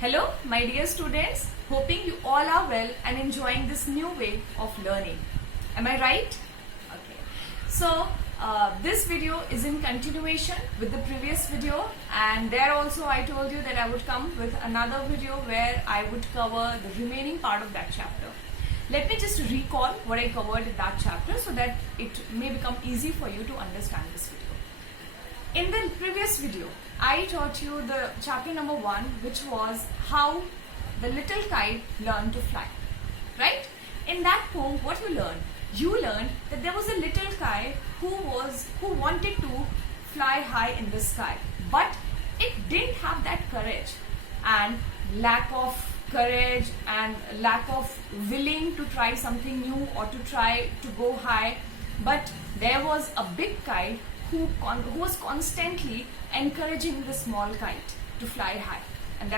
Hello, my dear students. Hoping you all are well and enjoying this new way of learning. Am I right? Okay. So, this video is in continuation with the previous video, and there also I told you that I would come with another video where I would cover the remaining part of that chapter. Let me just recall what I covered in that chapter so that it may become easy for you to understand this video. In the previous video, I taught you the chapter number 1, which was how the little kite learned to fly. Right? In that poem, what you learned? You learned that there was a little kite who wanted to fly high in the sky, but it didn't have that courage, and lack of courage and lack of willing to try something new or to try to go high. But there was a big kite who was constantly encouraging the small kite to fly high. And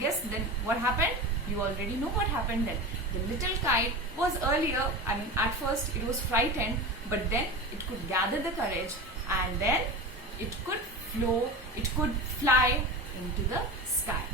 guess then what happened? You already know what happened then. The little kite was at first it was frightened, but then it could gather the courage, and then it could fly into the sky.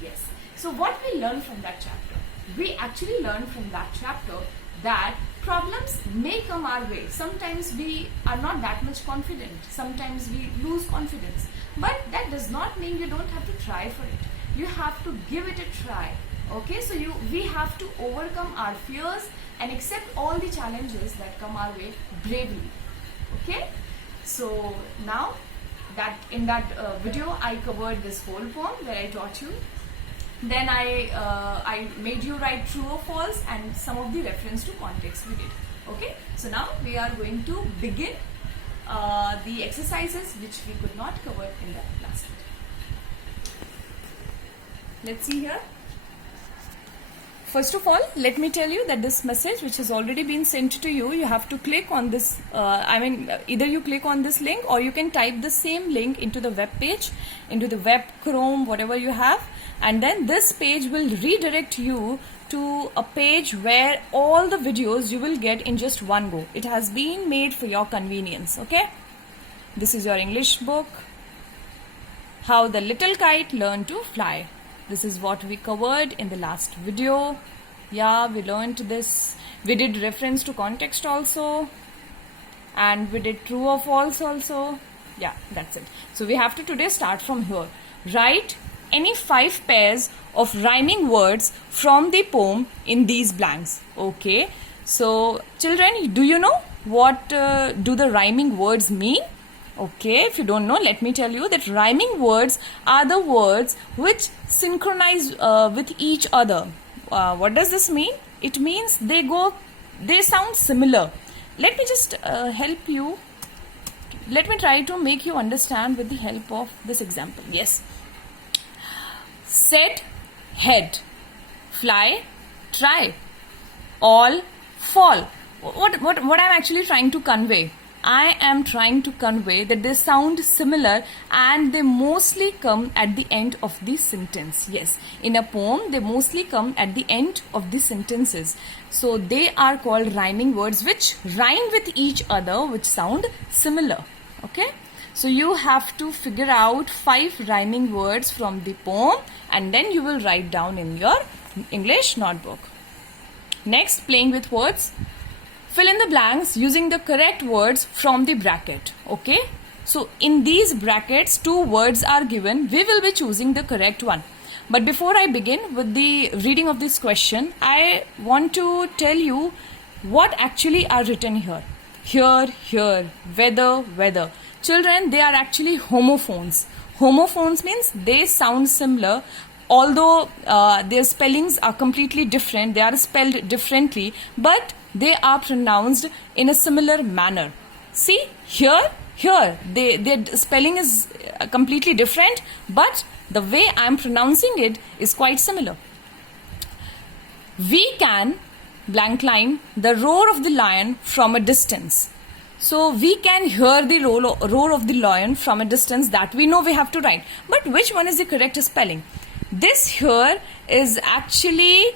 Yes. So what we learned from that chapter? We actually learned from that chapter that problems may come our way. Sometimes we are not that much confident. Sometimes we lose confidence. But that does not mean you don't have to try for it. You have to give it a try. Okay, so we have to overcome our fears and accept all the challenges that come our way bravely. Okay, so now that in that video I covered this whole poem where I taught you. Then I made you write true or false and some of the reference to context we did. Okay, so now we are going to begin the exercises which we could not cover in the last video. Let's see here. First of all, let me tell you that this message which has already been sent to you, you have to click on this, either you click on this link or you can type the same link into the web page, into the web Chrome, whatever you have, and then this page will redirect you to a page where all the videos you will get in just one go. It has been made for your convenience, okay? This is your English book, How the Little Kite Learned to Fly. This is what we covered in the last video. Yeah, we learned this. We did reference to context also. And we did true or false also. Yeah, that's it. So we have to today start from here. Write any 5 pairs of rhyming words from the poem in these blanks. Okay. So children, do you know what do the rhyming words mean? Okay, if you don't know, let me tell you that rhyming words are the words which synchronize with each other. What does this mean? It means they sound similar. Let me just help you. Let me try to make you understand with the help of this example. Yes. Set, head, fly, try, all, fall. What I'm actually trying to convey? I am trying to convey that they sound similar and they mostly come at the end of the sentence. Yes, in a poem, they mostly come at the end of the sentences. So they are called rhyming words which rhyme with each other, which sound similar. Okay, so you have to figure out 5 rhyming words from the poem and then you will write down in your English notebook. Next, playing with words. Fill in the blanks using the correct words from the bracket. Okay. So in these brackets, 2 words are given. We will be choosing the correct one. But before I begin with the reading of this question, I want to tell you what actually are written here. Here, weather. Children, they are actually homophones. Homophones means they sound similar. Although their spellings are completely different, they are spelled differently, but they are pronounced in a similar manner. See, their spelling is completely different, but the way I am pronouncing it is quite similar. We can blank line the roar of the lion from a distance. So we can hear the roar of the lion from a distance, that we know we have to write. But which one is the correct spelling? This here is actually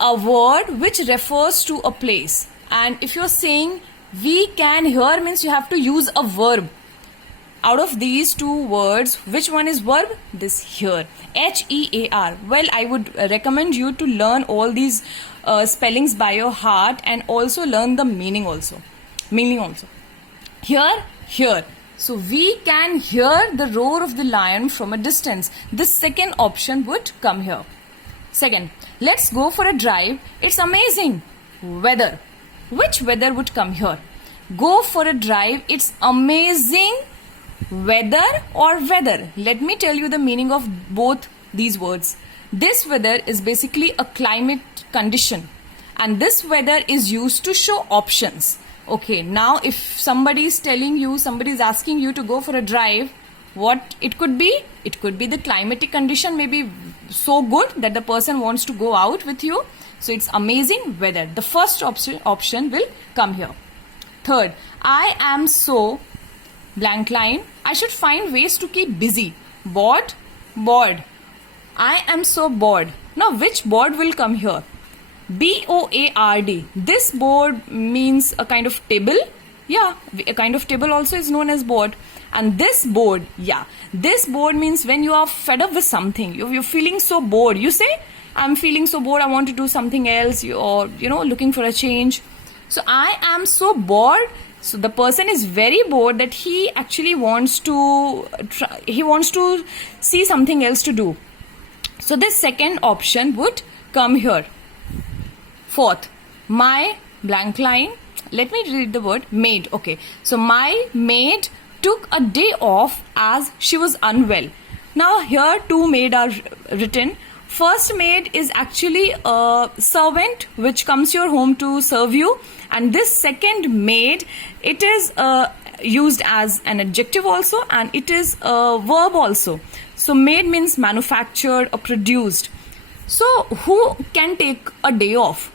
a word which refers to a place. And if you're saying we can hear means you have to use a verb. out of these two words, which one is verb? This here, H-E-A-R. Well, I would recommend you to learn all these spellings by your heart and also learn the meaning also. Here, here. So we can hear the roar of the lion from a distance. The second option would come here. Second, let's go for a drive. It's amazing weather. Which weather would come here? Go for a drive. It's amazing weather or weather. Let me tell you the meaning of both these words. This weather is basically a climate condition, and this weather is used to show options. Okay, now if somebody is telling you, somebody is asking you to go for a drive, what it could be? It could be the climatic condition may be so good that the person wants to go out with you. So it's amazing weather. The first option will come here. Third, I am so blank line. I should find ways to keep busy. Bored? Bored. I am so bored. Now which board will come here? B-O-A-R-D. This board means a kind of table. Yeah, a kind of table also is known as board. And this board, yeah, this board means when you are fed up with something, you're feeling so bored. You say, I'm feeling so bored, I want to do something else, or, looking for a change. So I am so bored. So the person is very bored that he actually wants to see something else to do. So this second option would come here. Fourth, my blank line. Let me read the word maid. Okay, so my maid took a day off as she was unwell. Now here two maid are written. First maid is actually a servant which comes to your home to serve you, and this second maid, it is used as an adjective also, and it is a verb also. So maid means manufactured or produced. So who can take a day off?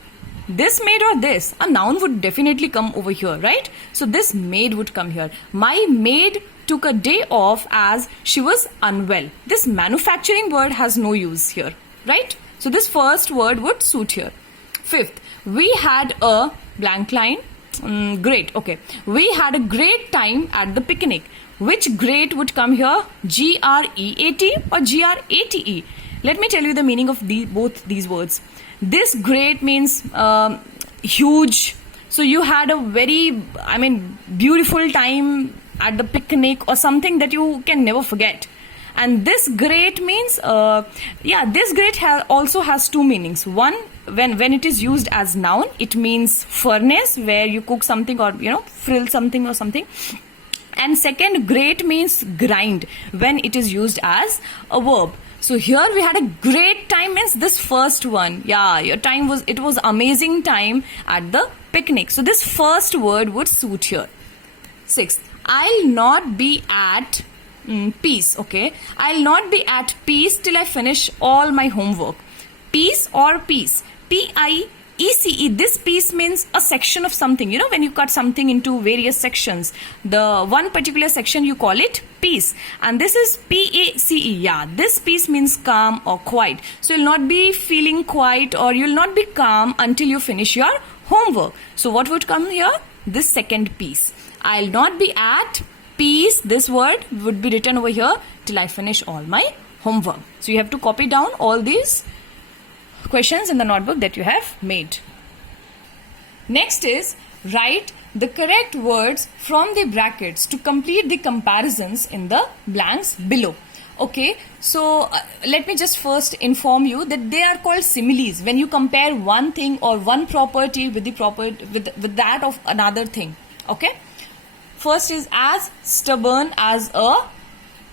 This maid or this? A noun would definitely come over here, right? So this maid would come here. My maid took a day off as she was unwell. This manufacturing word has no use here, right? So this first word would suit here. Fifth, we had a blank line. Great. Okay. We had a great time at the picnic. Which great would come here? G-R-E-A-T or G-R-A-T-E? Let me tell you the meaning of both these words. This great means huge. So you had a very, beautiful time at the picnic or something that you can never forget. And this great means, this great also has two meanings. One, when it is used as noun, it means furnace where you cook something or, frill something or something. And second, great means grind when it is used as a verb. So here we had a great time means this first one. Yeah, it was amazing time at the picnic. So this first word would suit here. Sixth, I'll not be at peace. Okay, I'll not be at peace till I finish all my homework. Peace or peace? P-I-E-C-E. This piece means a section of something. When you cut something into various sections, the one particular section you call it piece. And this is P-A-C-E. Yeah, this piece means calm or quiet. So you'll not be feeling quiet or you'll not be calm until you finish your homework. So what would come here? This second piece. I'll not be at peace. This word would be written over here till I finish all my homework. So you have to copy down all these questions in the notebook that you have made. Next is write the correct words from the brackets to complete the comparisons in the blanks below. Okay, so let me just first inform you that they are called similes when you compare one thing or one property with the with that of another thing. Okay, first is as stubborn as a,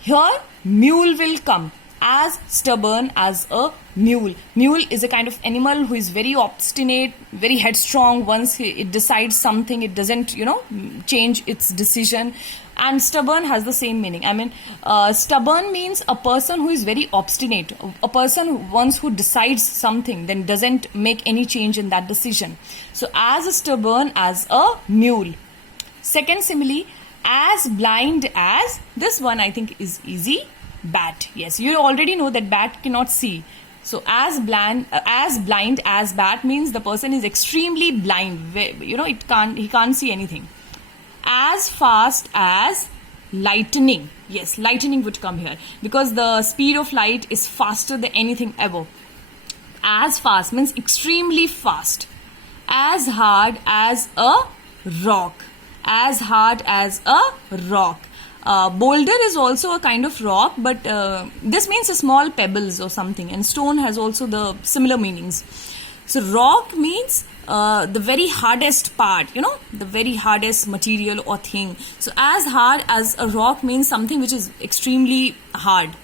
here mule will come. As stubborn as a mule. Mule is a kind of animal who is very obstinate, very headstrong. Once it decides something, it doesn't, change its decision. And stubborn has the same meaning. Stubborn means a person who is very obstinate. A person once who decides something, then doesn't make any change in that decision. So as stubborn as a mule. Second simile, as blind as, this one I think is easy. Bat. Yes, you already know that bat cannot see. So as blind as bat means the person is extremely blind. He can't see anything. As fast as lightning. Yes, lightning would come here because the speed of light is faster than anything ever. As fast means extremely fast. As hard as a rock. As hard as a rock. Boulder is also a kind of rock, but this means a small pebbles or something, and stone has also the similar meanings. So rock means the very hardest part, the very hardest material or thing. So as hard as a rock means something which is extremely hard.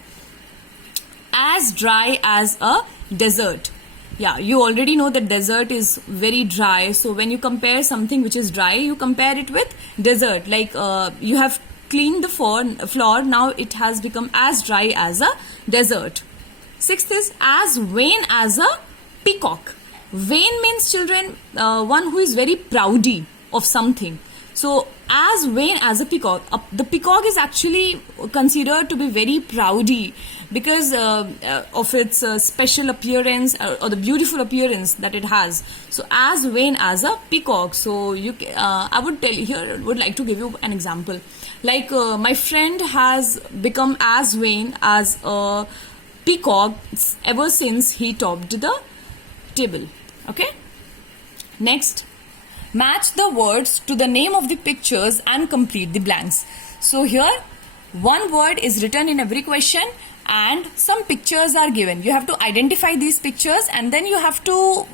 As dry as a desert. Yeah, you already know that desert is very dry. So when you compare something which is dry, you compare it with desert. Like you have cleaned the floor, now it has become as dry as a desert. Sixth is as vain as a peacock. Vain means, children, one who is very proudy of something. So as vain as a peacock. The peacock is actually considered to be very proudy because of its special appearance or the beautiful appearance that it has. So as vain as a peacock. So I would like to give you an example. Like my friend has become as vain as a peacock ever since he topped the table. Okay. Next, match the words to the name of the pictures and complete the blanks. So here, one word is written in every question and some pictures are given. You have to identify these pictures and then you have to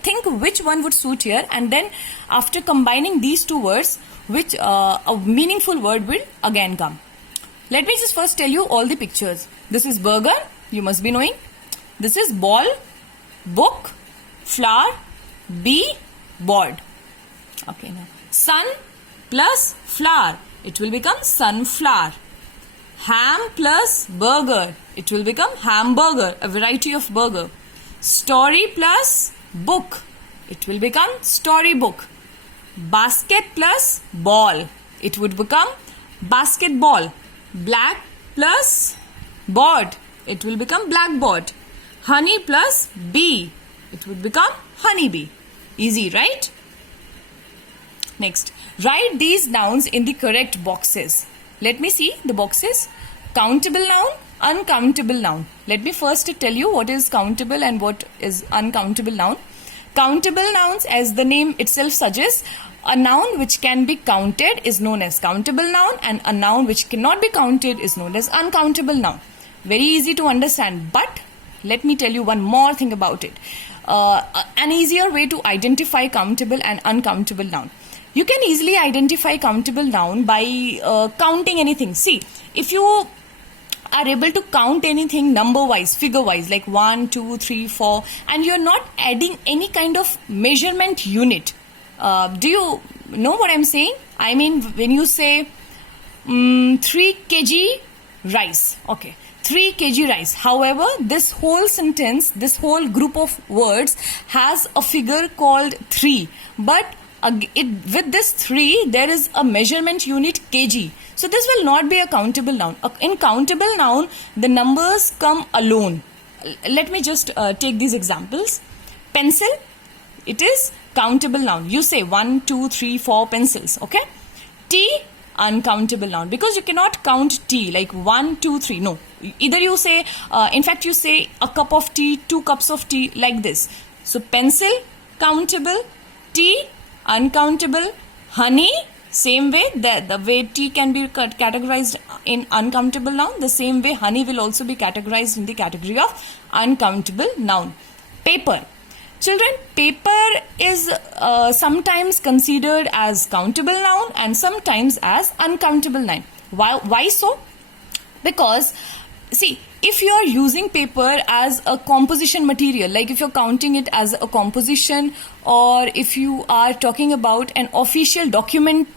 think which one would suit here, and then after combining these two words, which a meaningful word will again come. Let me just first tell you all the pictures. This is burger, you must be knowing. This is ball, book, flower, bee, board. Okay, now sun plus flower, it will become sunflower. Ham plus burger, it will become hamburger, a variety of burger. Story plus book, it will become storybook. Basket plus ball, it would become basketball. Black plus board, it will become blackboard. Honey plus bee, it would become honeybee. Easy, right? Next, write these nouns in the correct boxes. Let me see the boxes. Countable noun, uncountable noun. Let me first tell you what is countable and what is uncountable noun. Countable nouns, as the name itself suggests, a noun which can be counted is known as countable noun, and a noun which cannot be counted is known as uncountable noun. Very easy to understand, but let me tell you one more thing about it. An easier way to identify countable and uncountable noun. You can easily identify countable noun by counting anything. See, if you are able to count anything number wise, figure wise, like 1, 2, 3, 4, and you're not adding any kind of measurement unit. Do you know what I'm saying? I mean, when you say 3 kg rice, okay, 3 kg rice. However, this whole sentence, this whole group of words has a figure called 3, but with this 3, there is a measurement unit kg. So this will not be a countable noun. In countable noun, the numbers come alone. Let me just take these examples. Pencil, it is countable noun. You say 1, 2, 3, 4 pencils. Okay. Tea, uncountable noun, because you cannot count tea like 1, 2, 3. No. Either you say, in fact, you say a cup of tea, 2 cups of tea, like this. So pencil, countable. Tea, uncountable. Honey, same way, the way tea can be categorized in uncountable noun, the same way honey will also be categorized in the category of uncountable noun. Paper. Children, paper is sometimes considered as countable noun and sometimes as uncountable noun. Why so? Because, see, if you are using paper as a composition material, like if you're counting it as a composition, or if you are talking about an official document,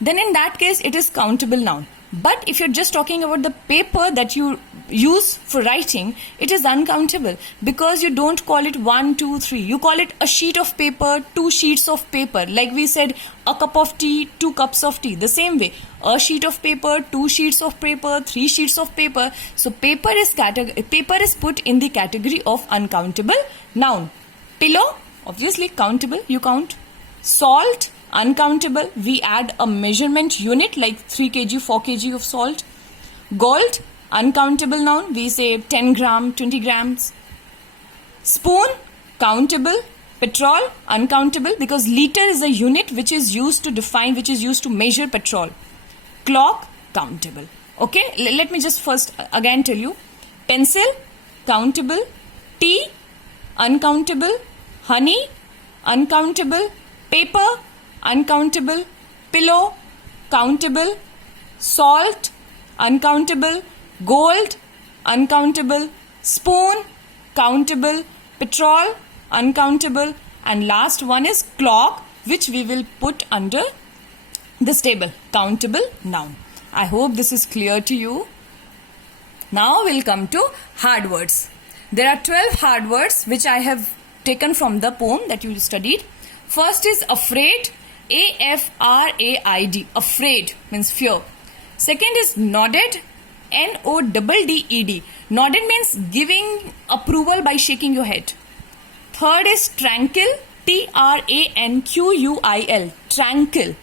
then in that case it is countable noun. But if you're just talking about the paper that you use for writing, it is uncountable, because you don't call it 1, 2, 3. You call it a sheet of paper, 2 sheets of paper. Like we said, a cup of tea, 2 cups of tea. The same way, a sheet of paper, 2 sheets of paper, 3 sheets of paper. So paper is put in the category of uncountable noun. Pillow, obviously countable, you count. Salt, uncountable, we add a measurement unit like 3 kg, 4 kg of salt. Gold, uncountable noun, we say 10 gram, 20 grams. Spoon, countable. Petrol, uncountable, because liter is a unit which is used to define, which is used to measure petrol. Clock, countable. Okay, let me just first again tell you. Pencil, countable. Tea, uncountable. Honey, uncountable. Paper, uncountable. Pillow, countable. Salt, uncountable. Gold, uncountable. Spoon, countable. Petrol, uncountable. And last one is clock, which we will put under this table, countable noun. I hope this is clear to you. Now we'll come to hard words. There are 12 hard words which I have taken from the poem that you studied. First is afraid, AFRAID. Afraid means fear. Second is nodded, NODDED. Nodded means giving approval by shaking your head. Third is tranquil, TRANQUIL. Tranquil.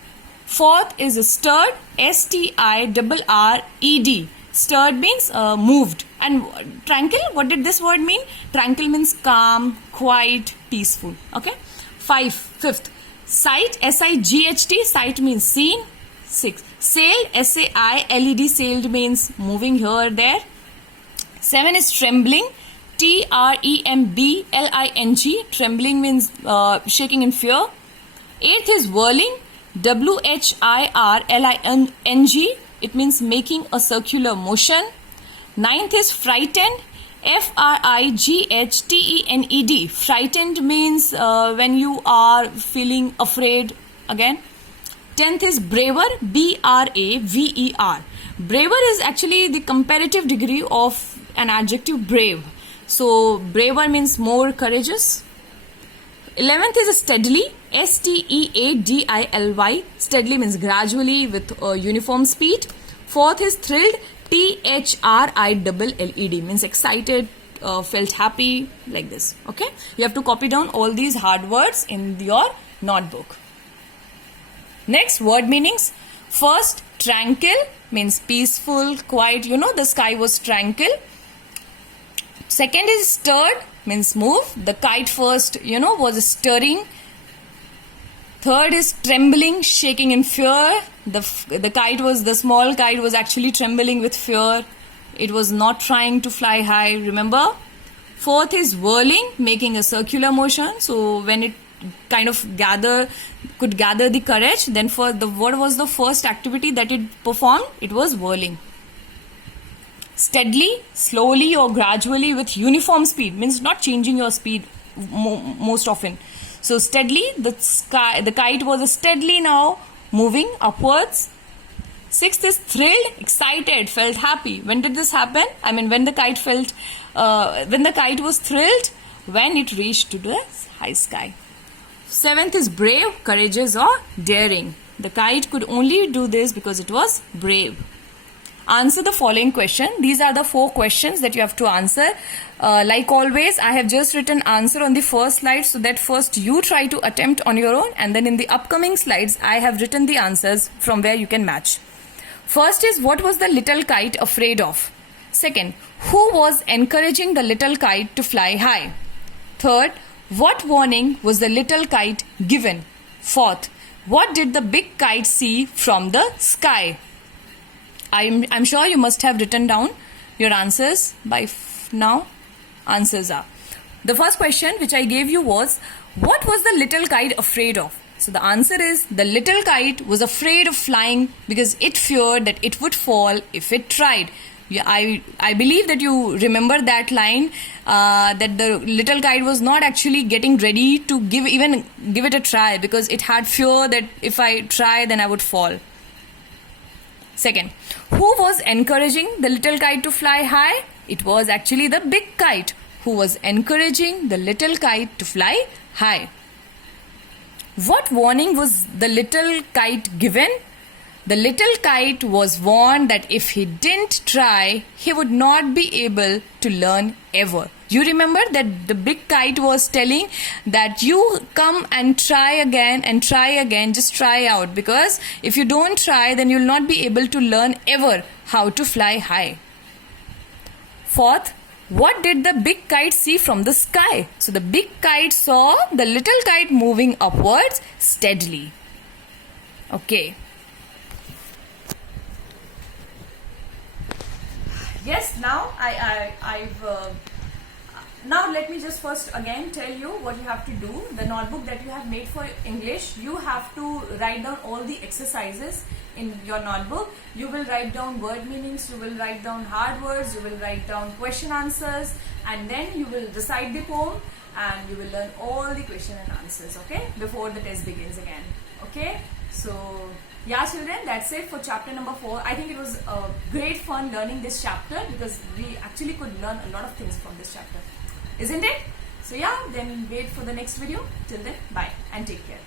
Fourth is stirred, STIRRED. Stirred means moved. And tranquil, what did this word mean? Tranquil means calm, quiet, peaceful. Okay. Fifth, sight, SIGHT. Sight means seen. Sixth, sail, SAILED. Sailed means moving here or there. 7 is trembling, TREMBLING. Trembling means shaking in fear. 8th is whirling, WHIRLING. It means making a circular motion. 9th is frightened, FRIGHTENED. Frightened means when you are feeling afraid again. 10th is braver, BRAVER. Braver is actually the comparative degree of an adjective brave. So braver means more courageous. 11th is steadily, STEADILY. Steadily means gradually with uniform speed. 4th is thrilled, THRILLED. Means excited, felt happy, like this. Okay, you have to copy down all these hard words in your notebook. Next, word meanings. First, tranquil means peaceful, quiet. You know, the sky was tranquil. Second is stirred, means move. The kite first, was stirring. Third is trembling, shaking in fear. The small kite was actually trembling with fear. It was not trying to fly high, remember? Fourth is whirling, making a circular motion. So when it kind of could gather the courage, then what was the first activity that it performed? It was whirling. Steadily, slowly or gradually with uniform speed, means not changing your speed most often. So steadily, the kite was steadily now moving upwards. 6th is thrilled, excited, felt happy. When did this happen? I mean, when the kite was thrilled, when it reached to the high sky. 7th is brave, courageous or daring. The kite could only do this because it was brave. Answer the following question. These are the 4 questions that you have to answer. Like always, I have just written answer on the first slide, so that first you try to attempt on your own, and then in the upcoming slides, I have written the answers from where you can match. First is, what was the little kite afraid of? Second, who was encouraging the little kite to fly high? Third, what warning was the little kite given? Fourth, what did the big kite see from the sky? I'm sure you must have written down your answers by now. Answers are, the first question which I gave you was, what was the little kite afraid of? So the answer is, the little kite was afraid of flying because it feared that it would fall if it tried. Yeah, I believe that you remember that line, that the little kite was not actually getting ready to give it a try because it had fear that if I try then I would fall. Second, who was encouraging the little kite to fly high? It was actually the big kite who was encouraging the little kite to fly high. What warning was the little kite given? The little kite was warned that if he didn't try, he would not be able to learn ever. You remember that the big kite was telling that you come and try again, just try out, because if you don't try, then you'll not be able to learn ever how to fly high. Fourth, what did the big kite see from the sky? So the big kite saw the little kite moving upwards steadily. Okay. Yes, now now let me just first again tell you what you have to do. The notebook that you have made for English, you have to write down all the exercises in your notebook. You will write down word meanings, you will write down hard words, you will write down question answers, and then you will recite the poem and you will learn all the question and answers, okay, before the test begins again. Okay, so yeah children, that's it for chapter number 4. I think it was great fun learning this chapter because we actually could learn a lot of things from this chapter, isn't it? So yeah, then wait for the next video. Till then, bye and take care.